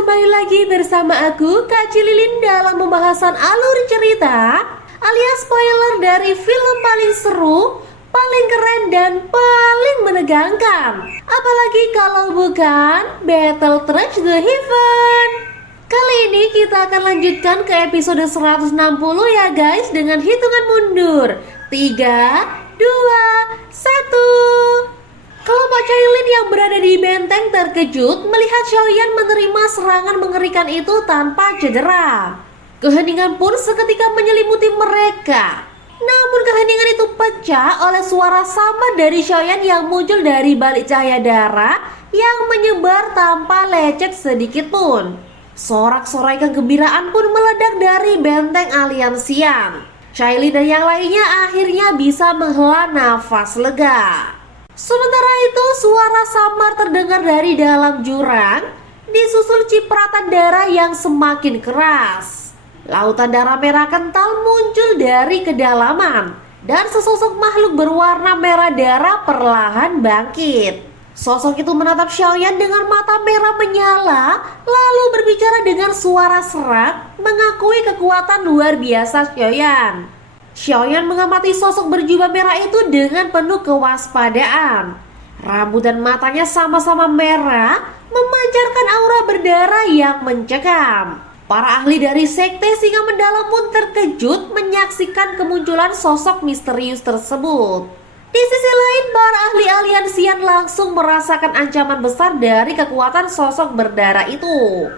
kembali lagi bersama aku, Kak Cililin, dalam pembahasan alur cerita alias spoiler dari film paling seru, paling keren, dan paling menegangkan. Apalagi kalau bukan Battle Trust the Heaven. Kali ini kita akan lanjutkan ke episode 160 ya guys, dengan hitungan mundur 3, 2, 1. Kelompok Cailin yang berada di benteng terkejut melihat Xiaoyan menerima serangan mengerikan itu tanpa cedera. Keheningan pun seketika menyelimuti mereka. Namun keheningan itu pecah oleh suara samar dari Xiaoyan yang muncul dari balik cahaya darah yang menyebar tanpa lecet sedikit pun. Sorak-sorai kegembiraan pun meledak dari benteng Aliansian. Cailin dan yang lainnya akhirnya bisa menghela nafas lega. Sementara itu suara samar terdengar dari dalam jurang, disusul cipratan darah yang semakin keras. Lautan darah merah kental muncul dari kedalaman, dan sesosok makhluk berwarna merah darah perlahan bangkit. Sosok itu menatap Xiaoyan dengan mata merah menyala, lalu berbicara dengan suara serak, mengakui kekuatan luar biasa Xiaoyan. Xiaoyan mengamati sosok berjubah merah itu dengan penuh kewaspadaan. Rambut dan matanya sama-sama merah, memancarkan aura berdarah yang mencekam. Para ahli dari sekte singa mendalam pun terkejut menyaksikan kemunculan sosok misterius tersebut. Di sisi lain, para ahli Aliansian langsung merasakan ancaman besar dari kekuatan sosok berdarah itu.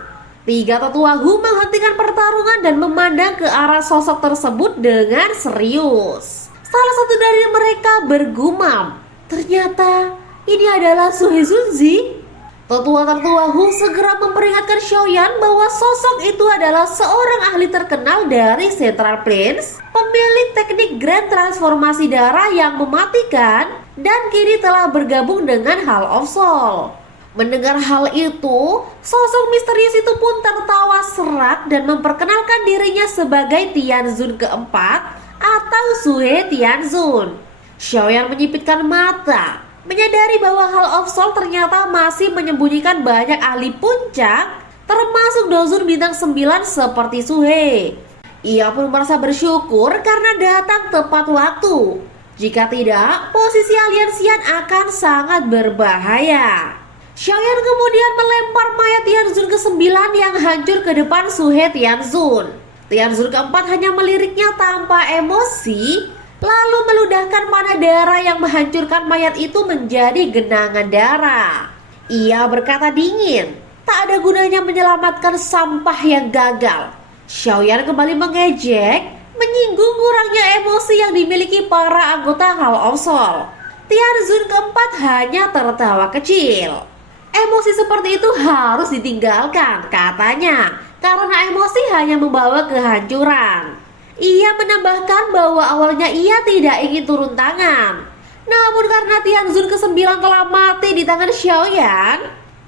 Tiga tetua Hu menghentikan pertarungan dan memandang ke arah sosok tersebut dengan serius. Salah satu dari mereka bergumam, "Ternyata ini adalah Su Hezunzi." Tetua-tetua Hu segera memperingatkan Xiaoyan bahwa sosok itu adalah seorang ahli terkenal dari Central Plains, pemilik teknik Grand Transformasi Darah yang mematikan, dan kini telah bergabung dengan Hall of Soul. Mendengar hal itu, sosok misterius itu pun tertawa serak dan memperkenalkan dirinya sebagai Tianzun keempat atau Sue Tianzun. Xiaoyan menyipitkan mata, menyadari bahwa Hall of Soul ternyata masih menyembunyikan banyak ahli puncak, termasuk Dozun bintang 9 seperti Sue. Ia pun merasa bersyukur karena datang tepat waktu. Jika tidak, posisi Aliansian akan sangat berbahaya. Xiaoyan kemudian melempar mayat Tianzun ke-9 yang hancur ke depan Sue Tianzun. Tianzun keempat hanya meliriknya tanpa emosi, lalu meludahkan panah darah yang menghancurkan mayat itu menjadi genangan darah. Ia berkata dingin, tak ada gunanya menyelamatkan sampah yang gagal. Xiaoyan kembali mengejek, menyinggung kurangnya emosi yang dimiliki para anggota Hall of Soul. Tianzun keempat hanya tertawa kecil. Emosi seperti itu harus ditinggalkan, katanya, karena emosi hanya membawa kehancuran. Ia menambahkan bahwa awalnya ia tidak ingin turun tangan. Namun karena Tianzun ke-9 telah mati di tangan Xiaoyan,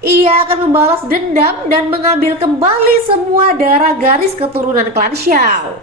ia akan membalas dendam dan mengambil kembali semua darah garis keturunan klan Xiao.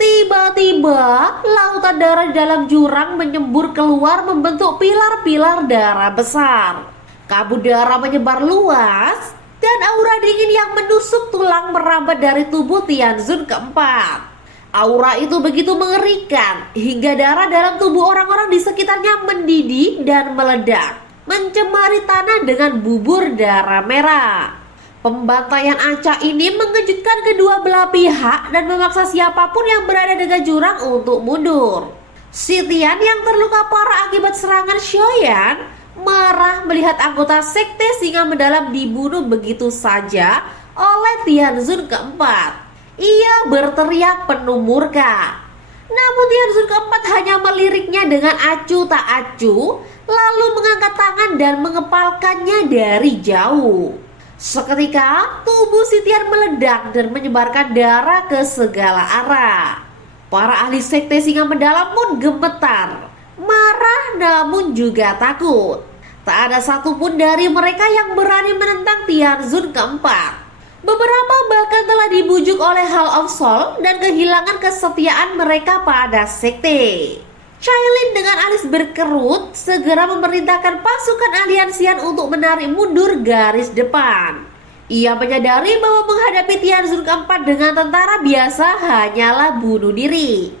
Tiba-tiba, lautan darah di dalam jurang menyembur keluar membentuk pilar-pilar darah besar. Kabut darah menyebar luas, dan aura dingin yang menusuk tulang merambat dari tubuh Tianzun keempat. Aura itu begitu mengerikan, hingga darah dalam tubuh orang-orang di sekitarnya mendidih dan meledak, mencemari tanah dengan bubur darah merah. Pembantaian acak ini mengejutkan kedua belah pihak dan memaksa siapapun yang berada dekat jurang untuk mundur. Si Tian yang terluka parah akibat serangan Xiaoyan marah melihat anggota sekte singa mendalam dibunuh begitu saja oleh Tianzun keempat. Ia berteriak penuh murka. Namun Tianzun keempat hanya meliriknya dengan acuh tak acuh, lalu mengangkat tangan dan mengepalkannya dari jauh. Seketika tubuh si Tian meledak dan menyebarkan darah ke segala arah. Para ahli sekte singa mendalam pun gemetar, marah namun juga takut. Tak ada satupun dari mereka yang berani menentang Tianzun keempat. Beberapa bahkan telah dibujuk oleh Hall of Soul dan kehilangan kesetiaan mereka pada sekte. Cailin dengan alis berkerut segera memerintahkan pasukan Aliansian untuk menarik mundur garis depan. Ia menyadari bahwa menghadapi Tianzun keempat dengan tentara biasa hanyalah bunuh diri.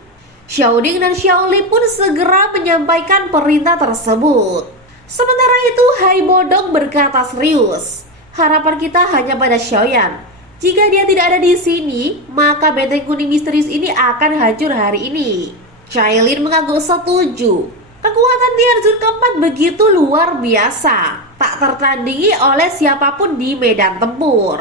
Xiaoding dan Xiaoli pun segera menyampaikan perintah tersebut. Sementara itu Hai Bodong berkata serius, harapan kita hanya pada Xiaoyan. Jika dia tidak ada di sini, maka benteng kuning misterius ini akan hancur hari ini. Cailin mengangguk setuju. Kekuatan Tianzun keempat begitu luar biasa, tak tertandingi oleh siapapun di medan tempur.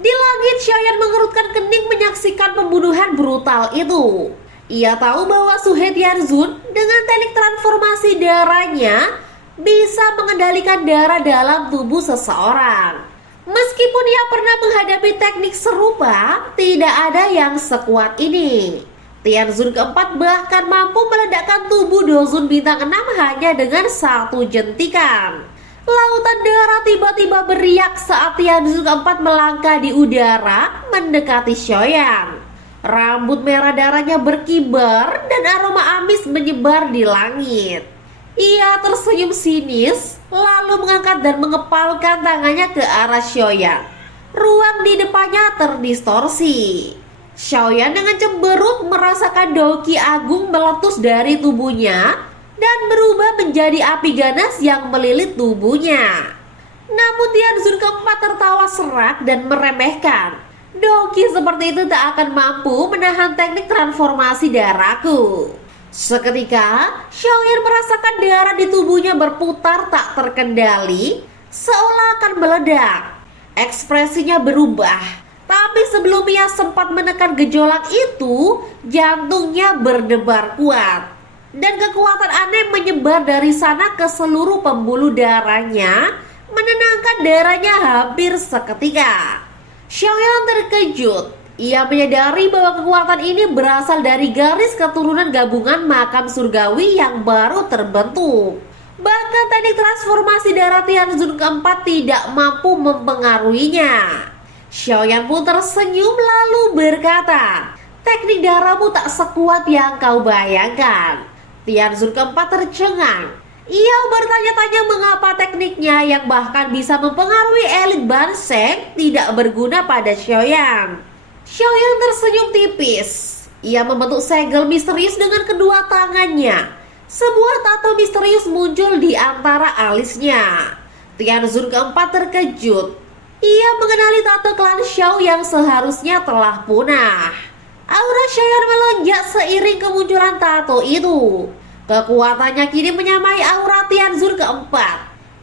Di langit, Xiaoyan mengerutkan kening menyaksikan pembunuhan brutal itu. Ia tahu bahwa Su He Tianzun dengan teknik transformasi darahnya bisa mengendalikan darah dalam tubuh seseorang. Meskipun ia pernah menghadapi teknik serupa, tidak ada yang sekuat ini. Tianzun keempat bahkan mampu meledakkan tubuh Dozun bintang 6 hanya dengan satu jentikan. Lautan darah tiba-tiba beriak saat Tianzun keempat melangkah di udara mendekati Xiaoyan. Rambut merah darahnya berkibar dan aroma amis menyebar di langit. Ia tersenyum sinis, lalu mengangkat dan mengepalkan tangannya ke arah Xiaoyan. Ruang di depannya terdistorsi. Xiaoyan dengan cemberut merasakan Doqi agung meletus dari tubuhnya dan berubah menjadi api ganas yang melilit tubuhnya. Namun Tianzun keempat tertawa serak dan meremehkan. Doqi seperti itu tak akan mampu menahan teknik transformasi darahku. Seketika, Xiaoyan merasakan darah di tubuhnya berputar tak terkendali, seolah akan meledak. Ekspresinya berubah, tapi sebelum ia sempat menekan gejolak itu, jantungnya berdebar kuat. Dan kekuatan aneh menyebar dari sana ke seluruh pembuluh darahnya, menenangkan darahnya hampir seketika. Xiaoyan terkejut. Ia menyadari bahwa kekuatan ini berasal dari garis keturunan gabungan makam surgawi yang baru terbentuk. Bahkan teknik transformasi darah Tianzun keempat tidak mampu mempengaruhinya. Xiaoyan pun tersenyum lalu berkata, teknik darahmu tak sekuat yang kau bayangkan. Tianzun keempat tercengang. Ia bertanya-tanya mengapa tekniknya yang bahkan bisa mempengaruhi elit Banseng tidak berguna pada Xiaoyan. Xiaoyan tersenyum tipis. Ia membentuk segel misterius dengan kedua tangannya. Sebuah tato misterius muncul di antara alisnya. Tianzun keempat terkejut. Ia mengenali tato klan Xiao yang seharusnya telah punah. Aura Xiaoyan melonjak seiring kemunculan tato itu. Kekuatannya kini menyamai aura Tianzun keempat.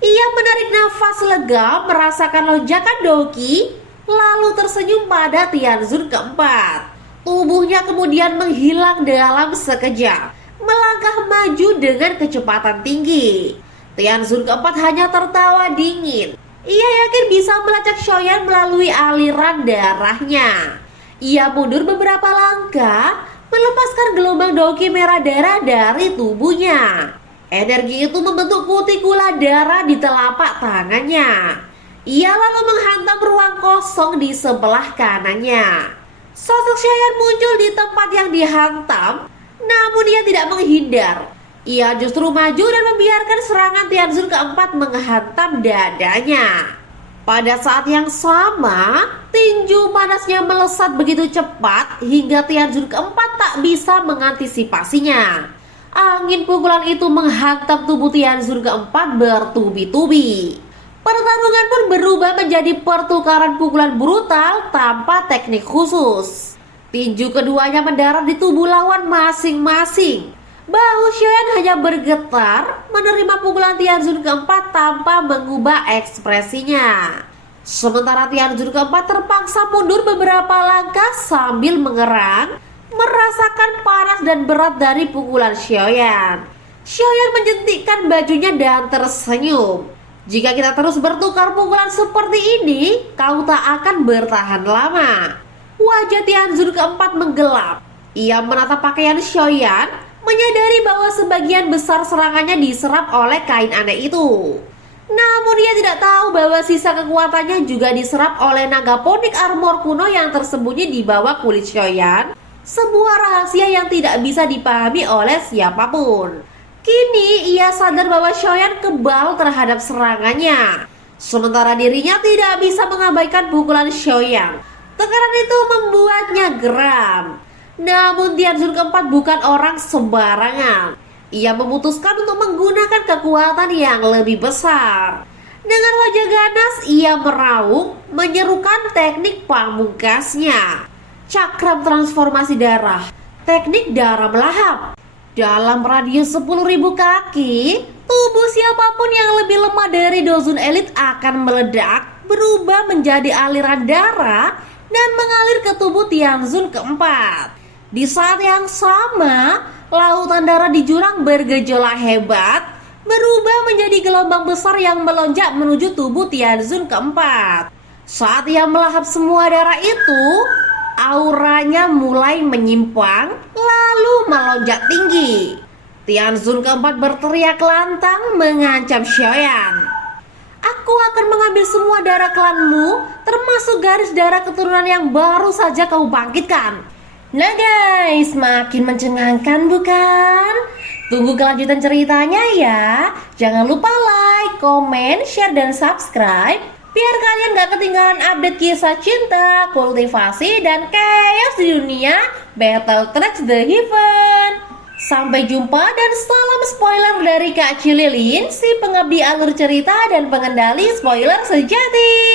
Ia menarik nafas lega merasakan lonjakan Doqi, lalu tersenyum pada Tianzun keempat. Tubuhnya kemudian menghilang dalam sekejap, melangkah maju dengan kecepatan tinggi. Tianzun keempat hanya tertawa dingin. Ia yakin bisa melacak Xiaoyan melalui aliran darahnya. Ia mundur beberapa langkah, melepaskan gelombang Doqi merah darah dari tubuhnya. Energi itu membentuk kutikula darah di telapak tangannya. Ia lalu menghantam ruang kosong di sebelah kanannya. Sosok Xiaoyan muncul di tempat yang dihantam, namun ia tidak menghindar. Ia justru maju dan membiarkan serangan Tianzun keempat menghantam dadanya. Pada saat yang sama, tinju panasnya melesat begitu cepat hingga Tianzun keempat tak bisa mengantisipasinya. Angin pukulan itu menghantam tubuh Tianzun keempat bertubi-tubi. Pertarungan pun berubah menjadi pertukaran pukulan brutal tanpa teknik khusus. Tinju keduanya mendarat di tubuh lawan masing-masing. Bahu Xiaoyan hanya bergetar menerima pukulan Tianzun keempat tanpa mengubah ekspresinya. Sementara Tianzun keempat terpaksa mundur beberapa langkah sambil mengerang, merasakan panas dan berat dari pukulan Xiaoyan. Xiaoyan menjentikkan bajunya dan tersenyum. Jika kita terus bertukar pukulan seperti ini, kau tak akan bertahan lama. Wajah Tianzun keempat menggelap. Ia menatap pakaian Xiaoyan, menyadari bahwa sebagian besar serangannya diserap oleh kain aneh itu. Namun ia tidak tahu bahwa sisa kekuatannya juga diserap oleh naga ponik armor kuno yang tersembunyi di bawah kulit Xiaoyan. Sebuah rahasia yang tidak bisa dipahami oleh siapapun. Kini ia sadar bahwa Xiaoyan kebal terhadap serangannya. Sementara dirinya tidak bisa mengabaikan pukulan Xiaoyan. Tekanan itu membuatnya geram. Namun Tianzun keempat bukan orang sembarangan. Ia memutuskan untuk menggunakan kekuatan yang lebih besar. Dengan wajah ganas, ia meraung, menyerukan teknik pamungkasnya. Cakram transformasi darah, teknik darah melahap. Dalam radius 10.000 kaki, tubuh siapapun yang lebih lemah dari Dozun Elite akan meledak, berubah menjadi aliran darah, dan mengalir ke tubuh Tianzun keempat. Di saat yang sama, lautan darah di jurang bergejolak hebat, berubah menjadi gelombang besar yang melonjak menuju tubuh Tianzun keempat. Saat ia melahap semua darah itu, auranya mulai menyimpang, lalu melonjak tinggi. Tianzun keempat berteriak lantang mengancam Xiaoyan. Aku akan mengambil semua darah klanmu, termasuk garis darah keturunan yang baru saja kau bangkitkan. Nah guys, makin mencengangkan bukan? Tunggu kelanjutan ceritanya ya. Jangan lupa like, komen, share, dan subscribe biar kalian gak ketinggalan update kisah cinta, kultivasi, dan chaos di dunia Battle Tracks The Heaven. Sampai jumpa dan salam spoiler dari Kak Cililin, si pengabdi alur cerita dan pengendali spoiler sejati.